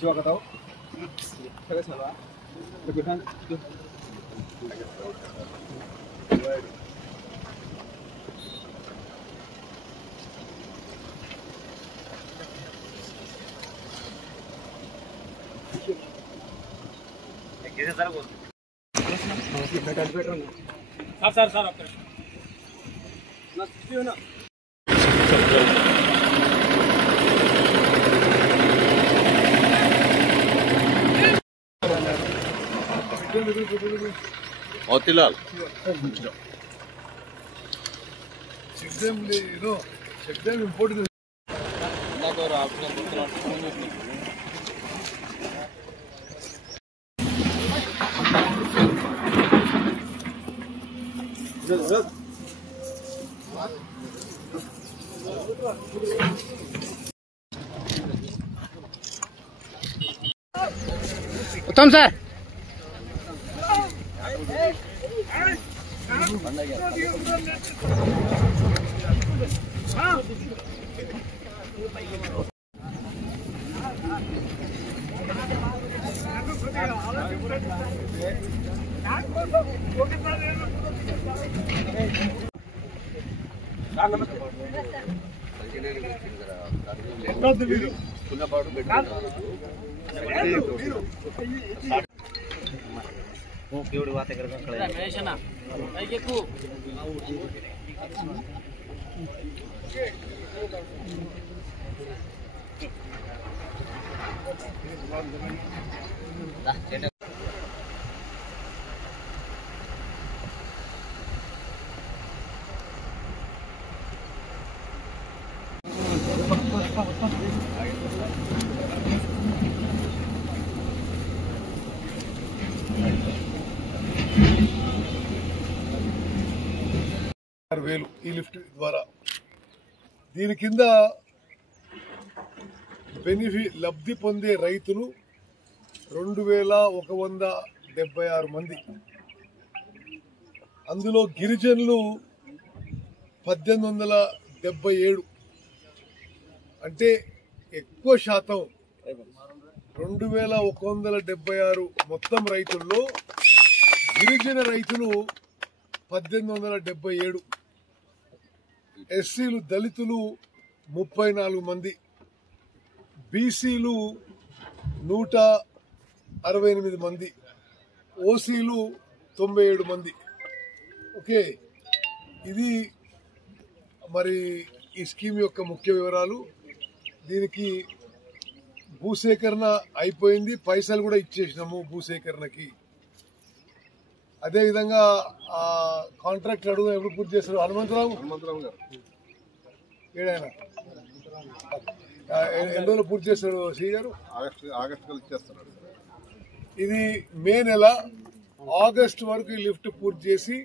Siwa ka tao? Saga sawa. Kebukan. कैसे sir बोल sir sir आप ना क्यों ना मोतीलाल చెక్ ఇంపోర్ట్ उत्तम सर बात ఈ లిఫ్ట్ ద్వారా దీని కింద లబ్ధి పొందే రైతులు 2176 మంది. అందులో గిరిజనులు 1877. అంటే ఎక్కువ శాతం 2176 మొత్తం రైతుల్లో గిరిజన రైతులు 1877. ఎస్సీలు దళితులు 34 మంది, బీసీలు 168 మంది, ఓసీలు 97 మంది. ఓకే, ఇది మరి ఈ స్కీమ్ యొక్క ముఖ్య వివరాలు. దీనికి భూసేకరణ అయిపోయింది, పైసలు కూడా ఇచ్చేసినాము భూసేకరణకి. అదేవిధంగా కాంట్రాక్ట్ అడుగు ఎప్పుడు పూర్తి చేస్తారు? హనుమంతరావు గారు ఏడైనా ఎన్ని రోజులు పూర్తి చేస్తాడు? సి గారు ఆగస్టు ఇచ్చేస్తున్నాడు. ఇది మే నెల, ఆగస్టు వరకు ఈ లిఫ్ట్ పూర్తి చేసి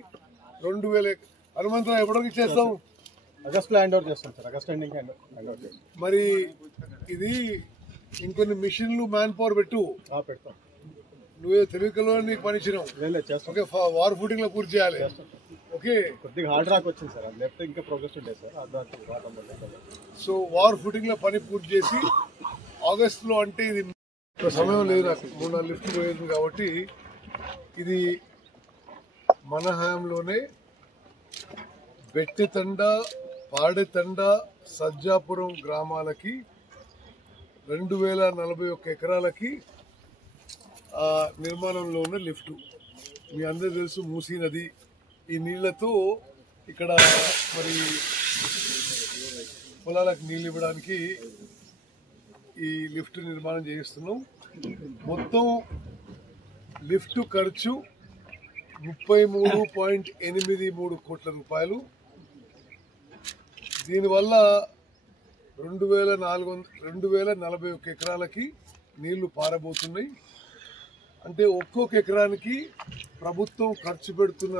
2000. హనుమంతరావు ఎప్పటివరకు ఇచ్చేస్తాం? ఆగస్టులో హ్యాండ్ ఓవర్ చేస్తాం sir. August ending hand over చేస్తాం. మరి ఇది ఇంకొన్ని మిషన్లు మ్యాన్ పవర్ పెట్టు పెడతాం. నువ్వే తెలివికలో నీకు పనిచ్చినావు. ఓకే, వార్ ఫుటింగ్ లో పూర్తి చేయాలి. ఓకే, కొద్దిగా హార్డ్ రాక్ వచ్చింది సార్, లేకపోతే ఇంకా ప్రోగ్రెస్ ఉండేది సార్. సో వార్ ఫుటింగ్ లో పని పూర్తి చేసి ఆగస్టులో, అంటే ఇది సమయం లేదు నాకు, 3-4 లిఫ్ట్ పోయేది కాబట్టి ఇది మన హయాంలోనే బెట్టెతండ, పాడెతండ, సజ్జాపురం గ్రామాలకి 2041 ఎకరాలకి నిర్మాణంలో ఉన్న లిఫ్ట్. మీ అందరూ తెలుసు, మూసీ నది ఈ నీళ్లతో ఇక్కడ మరి పొలాలకు నీళ్ళు ఇవ్వడానికి ఈ లిఫ్ట్ నిర్మాణం చేయిస్తున్నాం. మొత్తం లిఫ్ట్ ఖర్చు 33.83 కోట్ల రూపాయలు. దీనివల్ల 2041 ఎకరాలకి నీళ్లు పారబోతున్నాయి. అంటే ఒక్కొక్క ఎకరానికి ప్రభుత్వం ఖర్చు పెడుతున్న